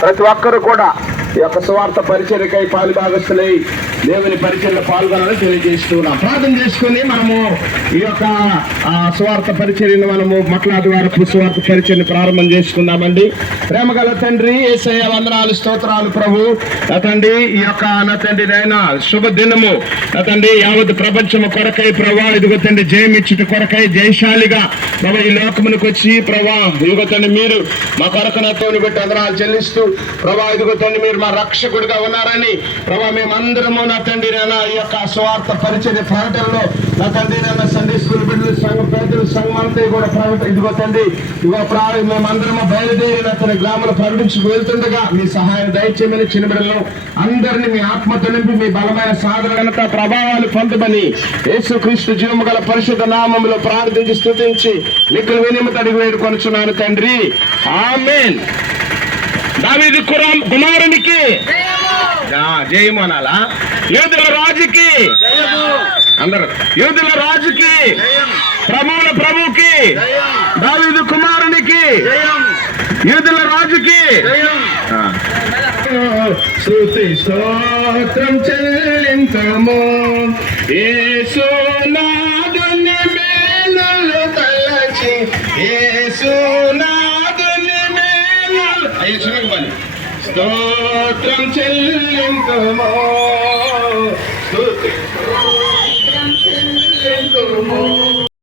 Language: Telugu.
ప్రతి ఒక్కరు కూడా ఈ యొక్క స్వార్థ పరిచర్యకై పాలు భాగస్తులై దేవుని పరిచర్యలో పాల్గొనాలని తెలియజేస్తున్నాం ప్రార్థన చేసుకుని మనము ఈ యొక్క స్వార్థ పరిచర్యను మనము మట్లాది వారపు స్వార్థ పరిచర్ని ప్రారంభం చేసుకుందామండి. ప్రేమగల తండ్రి ఏసయ వందనాలు స్తోత్రాలు ప్రభు. అతండి తండ్రి ఈ యొక్క నా తండ్రి నైనా శుభ దినము తండ్రి యావత్ ప్రపంచము కొరకై ప్రభా ఇదిగో తండ్రి జయమిచ్చుట కొరకై జయశాలిగా ప్రభా ఈ లోకమునికి వచ్చి ప్రభా ఇదిగో తండ్రి మీరు మా కొరకు నాతో బట్టి వందనాలు చెల్లిస్తూ ప్రభా ఇదిగో తండ్రి మీరు రక్షకుడిగా ఉన్నారని ప్రభా మేమందరము నా తండ్రి నాన్న ఈ యొక్క స్వార్థ పరిచయ ప్రకటనలో నా తండ్రి నాన్న సండే స్కూల్ బిడ్డలు సంఘ పేదలు సంఘం అంతా కూడా ప్రకటన ఇదిగో తండ్రి ఇదిగో ప్రాణ మేమందరము బయలుదేరి నా తన గ్రామంలో ప్రకటించుకు వెళ్తుండగా మీ సహాయం దయచేయమని చిన్న బిడ్డలను అందరినీ మీ ఆత్మతో నింపి మీ బలమైన సాధనత ప్రభావాలు పొందమని యేసుక్రీస్తు జీవము గల పరిశుద్ధ నామములో ప్రార్థించి స్థుతించి మిక్కులు వినిమిత అడిగి వేడుకొనుచున్నాను తండ్రి. ఆమేన్. దావీదు కురం కుమారునికి ఆ, జయము అనాలా యూదుల రాజుకి అందరు యూదుల రాజుకి ప్రభువుల ప్రభుకి దావీదు కుమారునికి యూదుల రాజుకి ఆ. శృతి స్తోత్రం చెల్లించము యేసునాదుని మేలులు అయ్యో స్తోత్రం చెల్లింపు